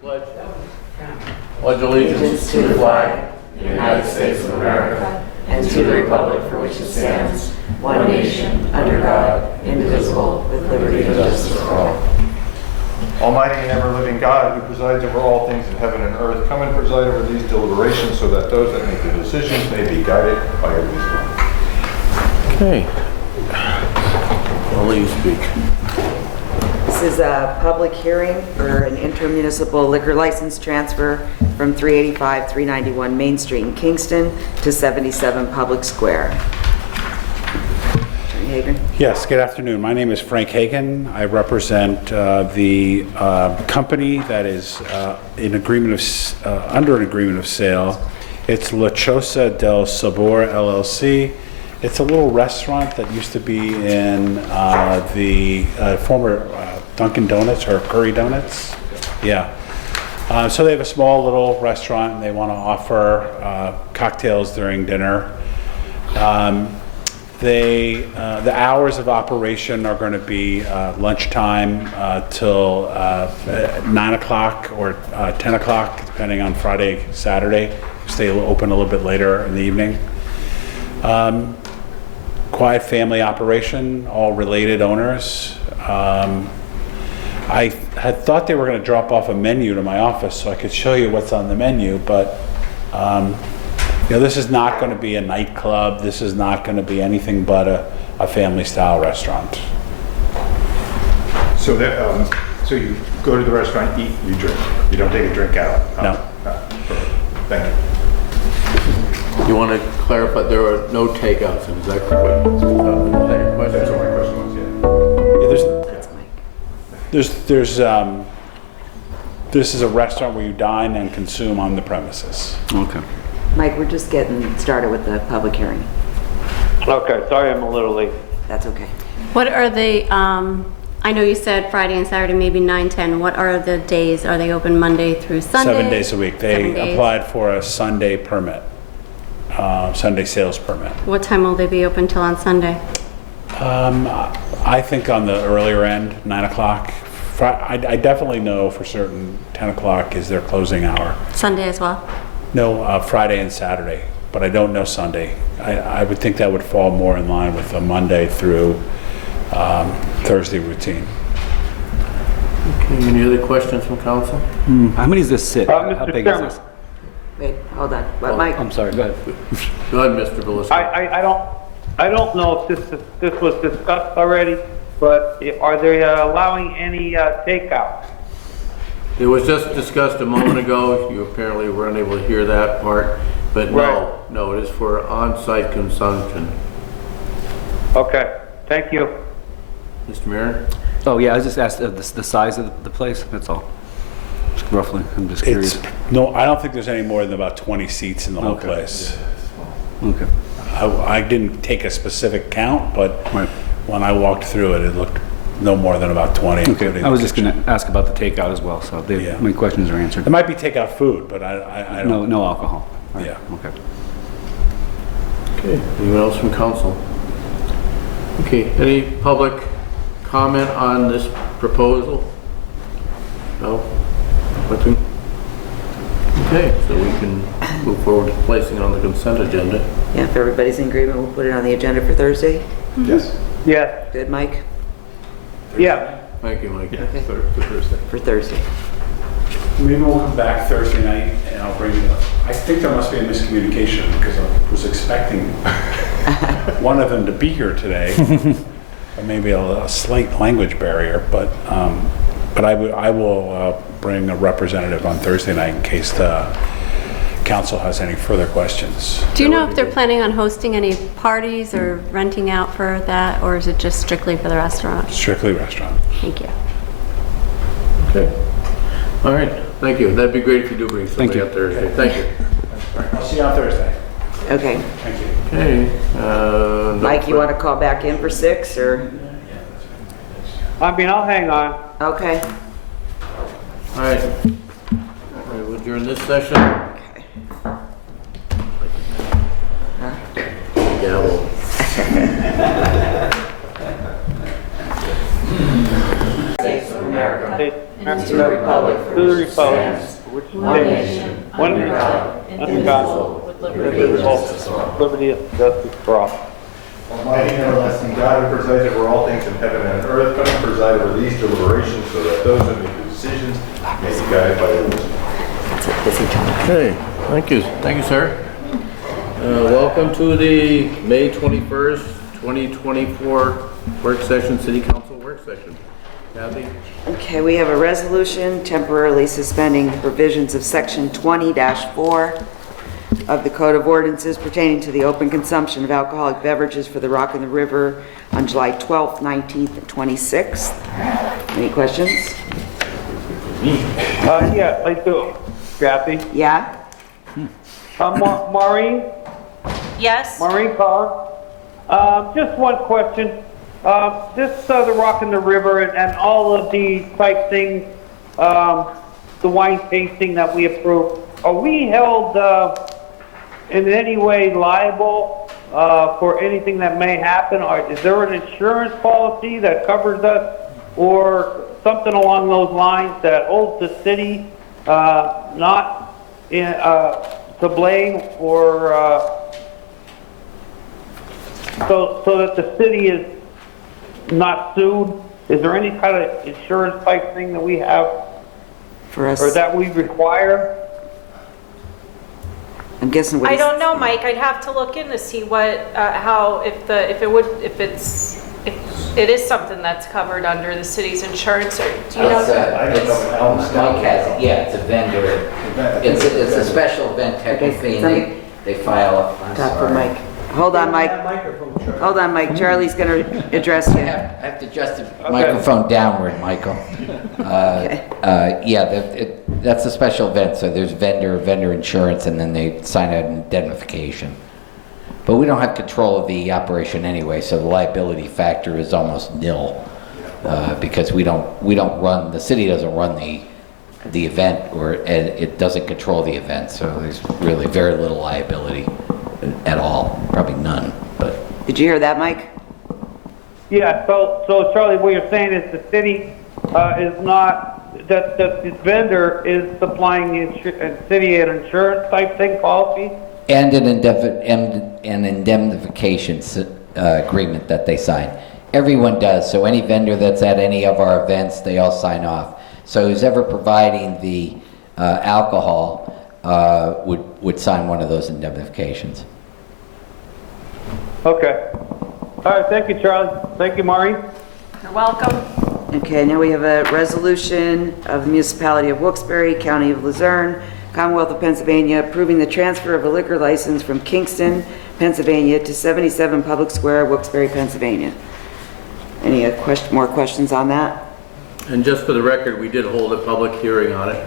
Pledge allegiance to the flag of the United States of America and to the republic for which it stands, one nation, under God, indivisible, with liberty and justice for all. Almighty and ever-living God, who presides over all things in heaven and earth, come and preside over these deliberations so that those that make the decisions may be guided by your wisdom. Okay. I'll let you speak. This is a public hearing for an intermunicipal liquor license transfer from 385 391 Main Street in Kingston to 77 Public Square. Attorney Hagan? Yes, good afternoon. My name is Frank Hagan. I represent the company that is under an agreement of sale. It's La Choza del Sabor LLC. It's a little restaurant that used to be in the former Dunkin' Donuts or Curry Donuts. Yeah. So they have a small little restaurant and they want to offer cocktails during dinner. The hours of operation are going to be lunchtime till 9 o'clock or 10 o'clock, depending on Friday, Saturday. Stay open a little bit later in the evening. Quiet family operation, all related owners. I had thought they were going to drop off a menu to my office so I could show you what's on the menu, but this is not going to be a nightclub. This is not going to be anything but a family-style restaurant. So that, so you go to the restaurant, eat, you drink. You don't take a drink out. No. Perfect. Thank you. You want to clarify there are no takeouts, is that correct? Is that your question? That's what my question was, yeah. This is a restaurant where you dine and consume on the premises. Okay. Mike, we're just getting started with the public hearing. Okay, sorry I'm a little late. That's okay. What are the, I know you said Friday and Saturday, maybe 9, 10. What are the days? Are they open Monday through Sunday? 7 days a week. 7 They days. applied for a Sunday permit, Sunday sales permit. What time will they be open till on Sunday? I think on the earlier end, 9 o'clock. I definitely know for certain 10 o'clock is their closing hour. Sunday as well? No, Friday and Saturday, but I don't know Sunday. I would think that would fall more in line with a Monday through Thursday routine. Okay, any other questions from council? How many does this sit? How Mr. big is Chairman. this? Wait, hold on. What, Mike? I'm sorry, go ahead. Go ahead, Mr. Belisco. I don't know if this was discussed already, but are they allowing any takeout? It was just discussed a moment ago. You apparently were unable to hear that part, but Right. no, it is for on-site consumption. Okay, thank you. Mr. Mayor? Oh, yeah, I was just asked the size of the place, that's all. Just roughly, I'm just curious. No, I don't think there's any more than about 20 seats in the whole Okay. place. Okay. I didn't take a specific count, but Right. when I walked through it, it looked no more than about 20. Okay, including I was the just kitchen. going to ask about the takeout as well, so Yeah. my questions are answered. It might be takeout food, but I don't. No alcohol? All right, Yeah. Okay. Okay, anyone else from council? Okay, any public comment on this proposal? No? Nothing? Okay, so we can move forward to placing it on the consent agenda. Yeah, if everybody's in agreement, we'll put it on the agenda for Thursday. Yes. Yes, Good, Mike? yeah. Thank you, Mike. Yeah, Okay. for Thursday. For Thursday. Maybe we'll come back Thursday night and I'll bring it up. I think there must be a miscommunication because I was expecting one of them to be here today. Or maybe a slight language barrier, but I will bring a representative on Thursday night in case the council has any further questions. Do you know if they're planning on hosting any parties or renting out for that, or is it just strictly for the restaurant? Strictly restaurant. Thank you. Okay. All right, thank you. That'd be great if you do bring somebody you. up Thursday. Thank you. I'll see you on Thursday. Okay. Thank you. Okay. Mike, you want to call back in for 6 or? I mean, I'll hang on. Okay. All right. All right, we'll adjourn this session. Gavel. States of America. States of To the republic for the republic, which stands one nation, under God, indivisible, liberty and justice for all. Almighty and everlasting God, who presides over all things in heaven and earth, come and preside over these deliberations so that those that make the decisions may be guided by your wisdom. Okay, thank you. Thank you, sir. Welcome to the May 21st, 2024 work session, City Council work session. Kathy? Okay, we have a resolution temporarily suspending the provisions of Section 20-4 of the Code of Ordinances pertaining to the open consumption of alcoholic beverages for the Rock in the River on July 12th, 19th, and 26th. Any questions? Yeah, I do. Kathy? Yeah? Maureen? Yes. Maureen Carr? Just one question. The Rock in the River and all of the type things, the wine tasting that we approved, are we held in any way liable for anything that may happen? Or is there an insurance policy that covers us or something along those lines that holds the city not to blame or so that the city is not sued? Is there any kind of insurance type thing that we have For us, or that we require? I'm guessing what I he's... don't know, Mike. I'd have to look in to see what, how, if it is something that's covered under the city's insurance, or do you know? Mike has it, yeah, it's a vendor. It's a special event type of thing. They file. I'm Talk for sorry. Mike. Hold on, Mike. Hold on, Mike. Charlie's going to address I you. have to adjust the microphone downward, Michael. Yeah, that's a special event, so there's vendor insurance, and then they sign an indemnification. But we don't have control of the operation anyway, so the liability factor is almost nil, because we don't run, the city doesn't run the event, and it doesn't control the event, so there's really very little liability at all, probably none. But Did you hear that, Mike? Yeah, so Charlie, what you're saying is the city is not, that this vendor is supplying the city an insurance type thing policy? and an indemnification agreement that they sign. Everyone does, so any vendor that's at any of our events, they all sign off. So who's ever providing the alcohol would sign one of those indemnifications. Okay. All right, thank you, Charlie. Thank you, Maureen. You're welcome. Okay, now we have a resolution of the municipality of Wilkes-Barre, county of Luzerne, Commonwealth of Pennsylvania, approving the transfer of a liquor license from Kingston, Pennsylvania to 77 Public Square, Wilkes-Barre, Pennsylvania. Any more questions on that? And just for the record, we did hold a public hearing on it,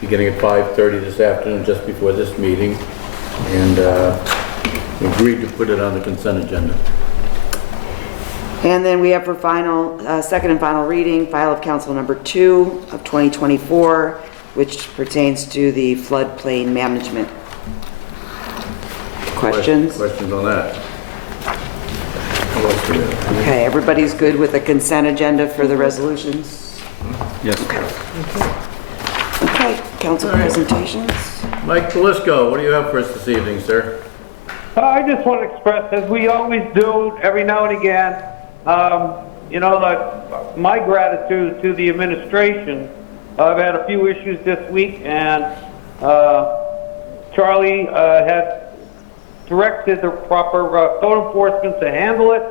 beginning at 5:30 this afternoon, just before this meeting, and we agreed to put it on the consent agenda. And then we have for final, second and final reading, file of council number 2 of 2024, which pertains to the floodplain management. Questions? Questions on that? Okay, everybody's good with the consent agenda for the resolutions? Yes. Okay, council presentations. Mike Talisco, what do you have for us this evening, sir? I just want to express, as we always do every now and again, my gratitude to the administration. I've had a few issues this week, and Charlie had directed the proper code enforcement to handle it,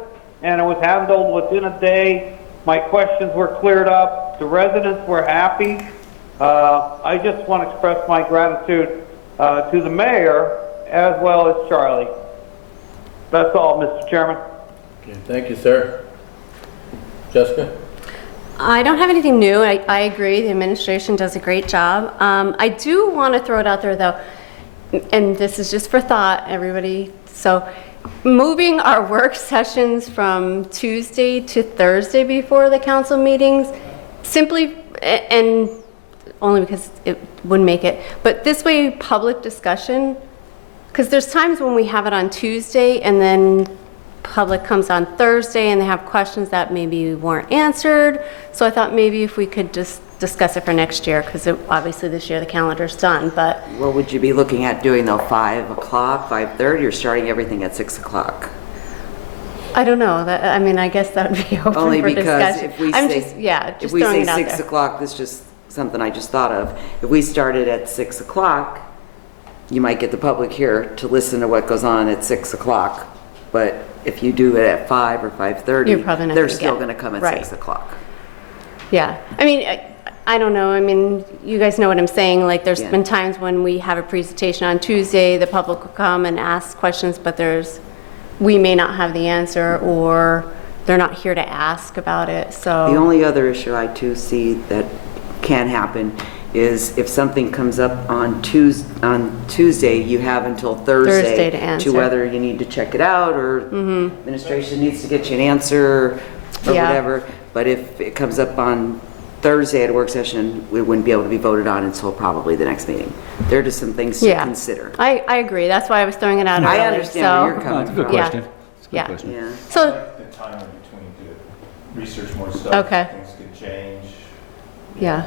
and it was handled within a day. My questions were cleared up. The residents were happy. I just want to express my gratitude to the mayor as well as Charlie. That's all, Mr. Chairman. Okay, thank you, sir. Jessica? I don't have anything new. I agree. The administration does a great job. I do want to throw it out there, though, and this is just for thought, everybody. So moving our work sessions from Tuesday to Thursday before the council meetings, simply, and only because it wouldn't make it, but this way public discussion, because there's times when we have it on Tuesday and then public comes on Thursday and they have questions that maybe weren't answered. So I thought maybe if we could just discuss it for next year, because obviously this year the calendar's done, but What would you be looking at doing though, 5 o'clock, 5:30, or starting everything at 6 o'clock? I don't know, that, I mean, I guess that would be open Only for because discussion. if we I'm say, just, yeah, if just we throwing say it out 6 there. o'clock, this is just something I just thought of. If we started at 6 o'clock, you might get the public here to listen to what goes on at 6 o'clock. But if you do it at 5 or You're probably 5:30, not they're gonna still get- gonna come at right. 6 o'clock. Yeah, I mean, I don't know, I mean, you guys know what I'm saying, like, there's Yeah. been times when we have a presentation on Tuesday, the public will come and ask questions, but we may not have the answer, or they're not here to ask about it, so. The only other issue I too see that can happen is if something comes up on Tuesday, you have until Thursday Thursday to answer. whether you need to check it out, or administration needs to get you an answer, or Yeah. whatever. But if it comes up on Thursday at a work session, we wouldn't be able to be voted on until probably the next meeting. There are just some things to Yeah. consider. I agree, that's why I was throwing it out I early, understand where you're so. coming It's a good from. Yeah. question. It's a good Yeah. question. Yeah. So, The time in between to research more stuff. Okay. Things could change. yeah.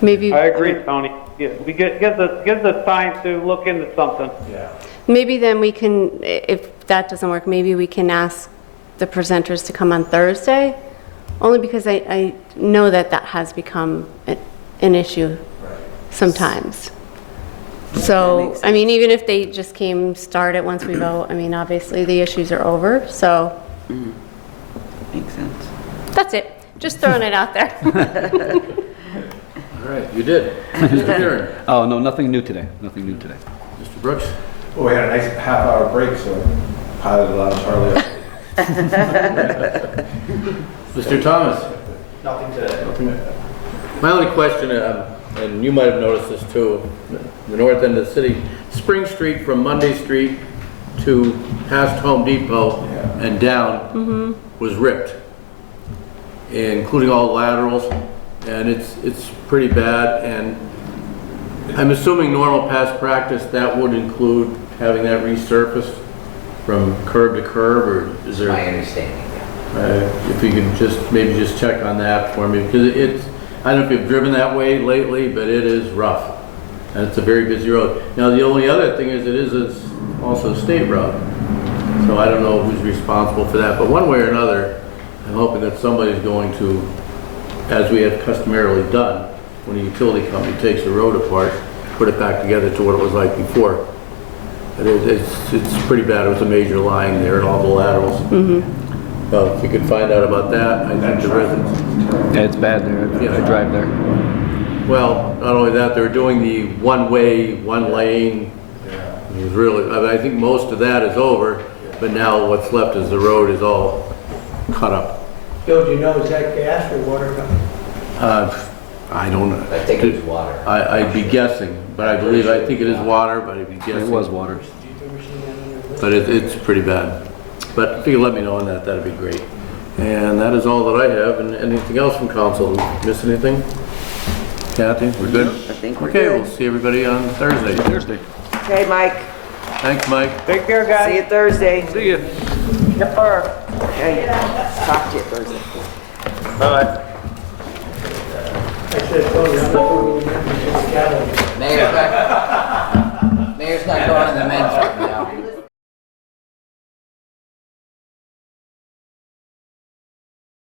Maybe. I agree, Tony. Yeah, we gives us time to look into something. Yeah. Maybe then we can, if that doesn't work, maybe we can ask the presenters to come on Thursday, only because I know that has become an issue sometimes. So, makes I mean, even if they just start it once we vote, I mean, obviously the issues are over, so Makes sense. that's it. Just throwing it out there. All right, you did. Mr. Aaron, Oh, no, nothing new today, nothing new today. Mr. Brooks? Well, we had a nice half-hour break, so piloted on Charlie up. Mr. Thomas? Nothing today. My only question, and you might have noticed this too, the north end of the city, Spring Street from Monday Street to past Home Depot and down was ripped, including all the laterals, and it's pretty bad. And I'm assuming normal past practice, that would include having that resurfaced from curb to curb, or is there? My understanding. If you could maybe just check on that for me, because I don't know if you've driven that way lately, but it is rough. And it's a very busy road. Now, the only other thing is it's also a state road. So I don't know who's responsible for that, but one way or another, I'm hoping that somebody's going to, as we have customarily done, when a utility company takes a road apart, put it back together to what it was like before. But it's pretty bad. It was a major line there and all the laterals. Well, if you could find out about that, I think the residents. Yeah, it's bad there, I drive there. Well, not only that, they were doing the one-way, one-lane. It was really, I think most of that is over, but now what's left is the road is all cut up. Bill, do you know, is that gas or water company? I don't know. I think it was water. I'd be guessing, but I think it is water, but I'd be guessing. It was water. But it's pretty bad. But if you could let me know on that, that'd be great. And that is all that I have. And anything else from council? Miss anything? Kathy, we're good? I think we're Okay, good. we'll see everybody on Thursday. Thursday. Okay, Mike, Thanks, Mike. Take care, see guys. you Thursday. See ya. Yes, sir. Okay, talk to you Thursday. Bye. I said, Tony, I'm not